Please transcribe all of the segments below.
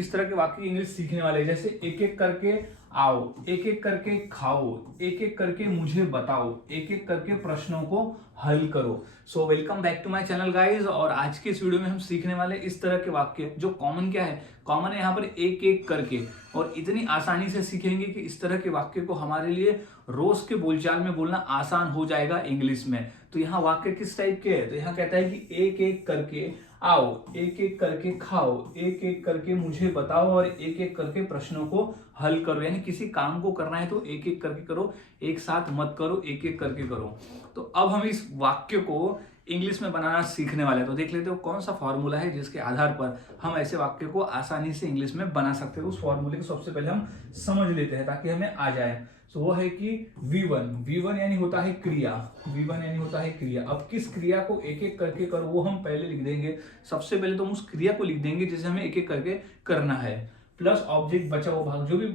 इस तरह के वाक्य इंग्लिश सीखने वाले, जैसे एक एक करके आओ, एक एक करके खाओ, एक एक करके मुझे बताओ, एक एक करके प्रश्नों को हल करो। So welcome back to my channel guys. और आज के इस वीडियो में हम सीखने वाले इस तरह के वाक्य जो कॉमन क्या है, कॉमन है यहाँ पर एक एक करके, और इतनी आसानी से सीखेंगे कि इस तरह के वाक्य को हमारे लिए रोज के बोलचाल में बोलना आसान हो जाएगा इंग्लिश में। तो यहाँ वाक्य किस टाइप के है, तो यहाँ कहता है कि एक एक करके आओ, एक एक करके खाओ, एक एक करके मुझे बताओ, और एक एक करके प्रश्नों को हल करो। यानी किसी काम को करना है तो एक एक करके करो, एक साथ मत करो, एक एक करके करो। तो अब हम इस वाक्य को इंग्लिश में बनाना सीखने वाले हैं। तो देख लेते हो कौन सा फॉर्मूला है जिसके आधार पर हम ऐसे वाक्य को आसानी से इंग्लिश में बना सकते हैं। उस फॉर्मूले को सबसे पहले हम समझ लेते हैं ताकि हमें आ जाए। तो वो है कि V1 यानी होता है क्रिया, V1 यानी होता है क्रिया। अब किस क्रिया को एक एक करके करो वो हम पहले लिख देंगे। सबसे पहले तो हम उस क्रिया को लिख देंगे जिसे हमें एक एक करके करना है, प्लस ऑब्जेक्ट बचा हुआ भाग, जो भी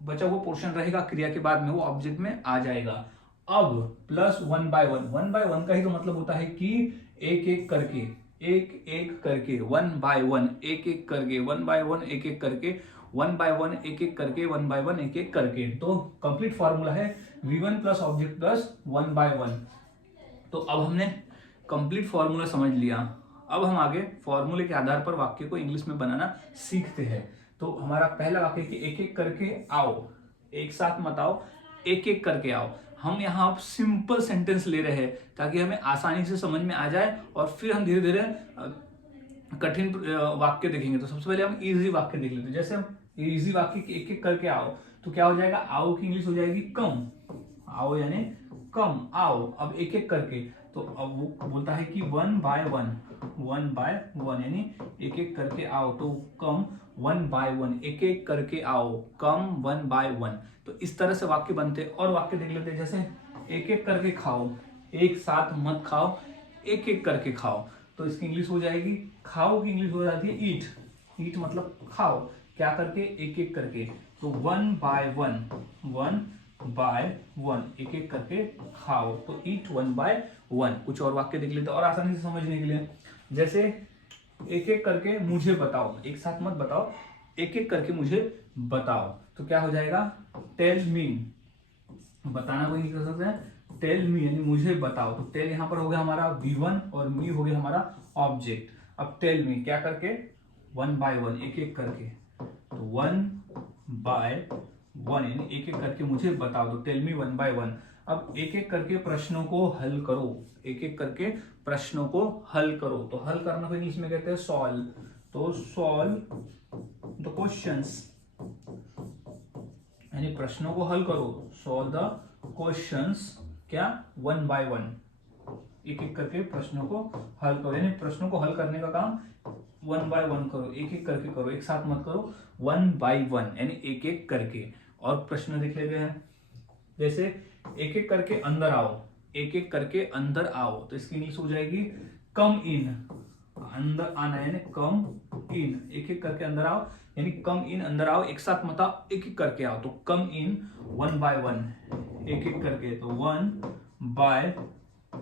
बचा हुआ पोर्शन रहेगा क्रिया के बाद में वो ऑब्जेक्ट में आ जाएगा। अब प्लस वन बाय वन का ही तो मतलब होता है कि एक एक करके, एक एक करके, वन बाय वन, एक एक करके, वन बाय वन, एक एक करके, वन बाय वन, एक एक करके, वन बाय वन, एक एक करके। तो कंप्लीट फॉर्मूला है V1 plus object plus one by one. तो अब हमने कंप्लीट फॉर्मूला समझ लिया। अब हम आगे फॉर्मूले के आधार पर वाक्य को इंग्लिश में बनाना सीखते हैं। तो हमारा पहला वाक्य कि एक एक करके आओ, एक साथ मत आओ, एक एक करके आओ। हम यहाँ सिंपल सेंटेंस ले रहे हैं ताकि हमें आसानी से समझ में आ जाए, और फिर हम धीरे धीरे कठिन वाक्य देखेंगे। तो सबसे पहले हम इजी वाक्य देख लेते हैं। जैसे हम इजी वाक्य एक एक करके आओ, तो क्या हो जाएगा, आओ की इंग्लिश हो जाएगी कम। आओ यानी कम, आओ। अब एक एक करके, तो अब वो बोलता है कि one by one, one by one यानी एक एक करके आओ, तो कम वन बाय वन, एक एक करके आओ, कम वन बाय वन। तो इस तरह से वाक्य बनते हैं। और वाक्य देख लेते हैं, जैसे एक एक करके खाओ, एक साथ मत खाओ, एक एक करके खाओ। तो इसकी इंग्लिश हो जाएगी, खाओ की इंग्लिश हो जाती है ईट। ईट मतलब खाओ, क्या करके, एक एक करके। तो one by one, one by one, एक एक करके खाओ, तो ईट वन बाय वन। कुछ और वाक्य देख लेते हैं और आसानी से समझने के लिए। जैसे एक एक करके मुझे बताओ, एक साथ मत बताओ, एक एक करके मुझे बताओ। तो क्या हो जाएगा, टेल मी। बताना कोई नहीं कर सकते हैं, टेल मी यानी मुझे बताओ। तो टेल यहाँ पर हो गया हमारा V1 और मी हो गया हमारा ऑब्जेक्ट। अब टेल मी क्या करके, वन बाय वन, एक एक करके। तो वन बाय वन यानी एक एक करके मुझे बताओ, तो tell me one by one. अब एक एक करके प्रश्नों को हल करो, एक एक करके प्रश्नों को हल करो। तो हल करना को इंग्लिश में कहते हैं सॉल्व। तो सॉल्व द क्वेश्चंस यानी प्रश्नों को हल करो, सॉल्व द क्वेश्चंस, क्या, वन बाय वन, एक एक करके प्रश्नों को हल करो। यानी प्रश्नों को हल करने का काम वन बाय वन करो, एक एक करके करो, एक साथ मत करो, वन बाय वन यानी एक एक करके। और प्रश्न देख लेते हैं, जैसे एक एक करके अंदर आओ, एक एक करके अंदर आओ। तो इसकी इंग्लिश हो जाएगी कम इन, अंदर आना यानी कम इन, एक एक करके अंदर आओ यानी कम इन, अंदर आओ, एक साथ मत आओ, एक एक करके आओ। तो कम इन वन बाय वन, एक एक करके, तो वन बाय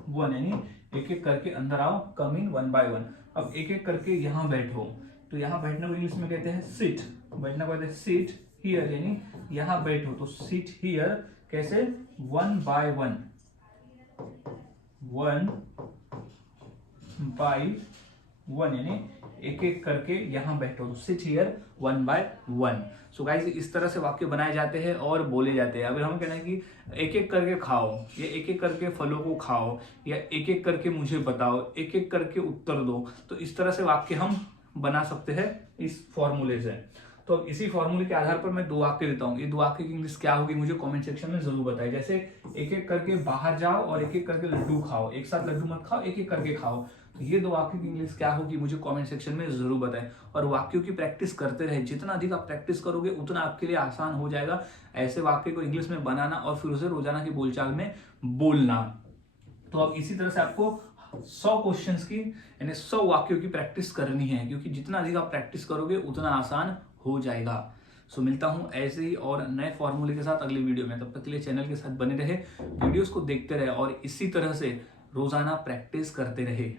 वन यानी एक एक करके अंदर आओ, कम इन वन बाय वन। अब एक एक करके यहाँ बैठो, तो यहाँ बैठने को इंग्लिश में कहते हैं सिट। बैठना को कहते हैं सिट हियर यानी यहाँ बैठो, तो सिट हियर कैसे, one by one, one by one यानी एक एक करके यहाँ बैठो, तो sit here one by one. So guys इस तरह से वाक्य बनाए जाते हैं और बोले जाते हैं। अगर हम कहना है कि एक एक करके खाओ, या एक एक करके फलों को खाओ, या एक एक करके मुझे बताओ, एक एक करके उत्तर दो, तो इस तरह से वाक्य हम बना सकते हैं इस फॉर्मूले से। तो अब इसी फॉर्मूले के आधार पर मैं दो वाक्य देता हूँ। ये दो वाक्य की इंग्लिश क्या होगी मुझे कमेंट सेक्शन में जरूर बताइए। जैसे एक एक करके बाहर जाओ और एक एक करके लड्डू खाओ, एक साथ लड्डू मत खाओ, एक एक करके खाओ। तो ये दो वाक्य की इंग्लिश क्या होगी मुझे कमेंट सेक्शन में जरूर बताएं। और वाक्यों की प्रैक्टिस करते रहे, जितना अधिक आप प्रैक्टिस करोगे उतना आपके लिए आसान हो जाएगा ऐसे वाक्य को इंग्लिश में बनाना और फिर उसे रोजाना की बोलचाल में बोलना। तो अब इसी तरह से आपको 100 क्वेश्चंस की यानी 100 वाक्यों की प्रैक्टिस करनी है, क्योंकि जितना अधिक आप प्रैक्टिस करोगे उतना आसान हो जाएगा। सो मिलता हूं ऐसे ही और नए फॉर्मूले के साथ अगली वीडियो में। तब तक के लिए चैनल के साथ बने रहे, वीडियोस को देखते रहे और इसी तरह से रोजाना प्रैक्टिस करते रहे।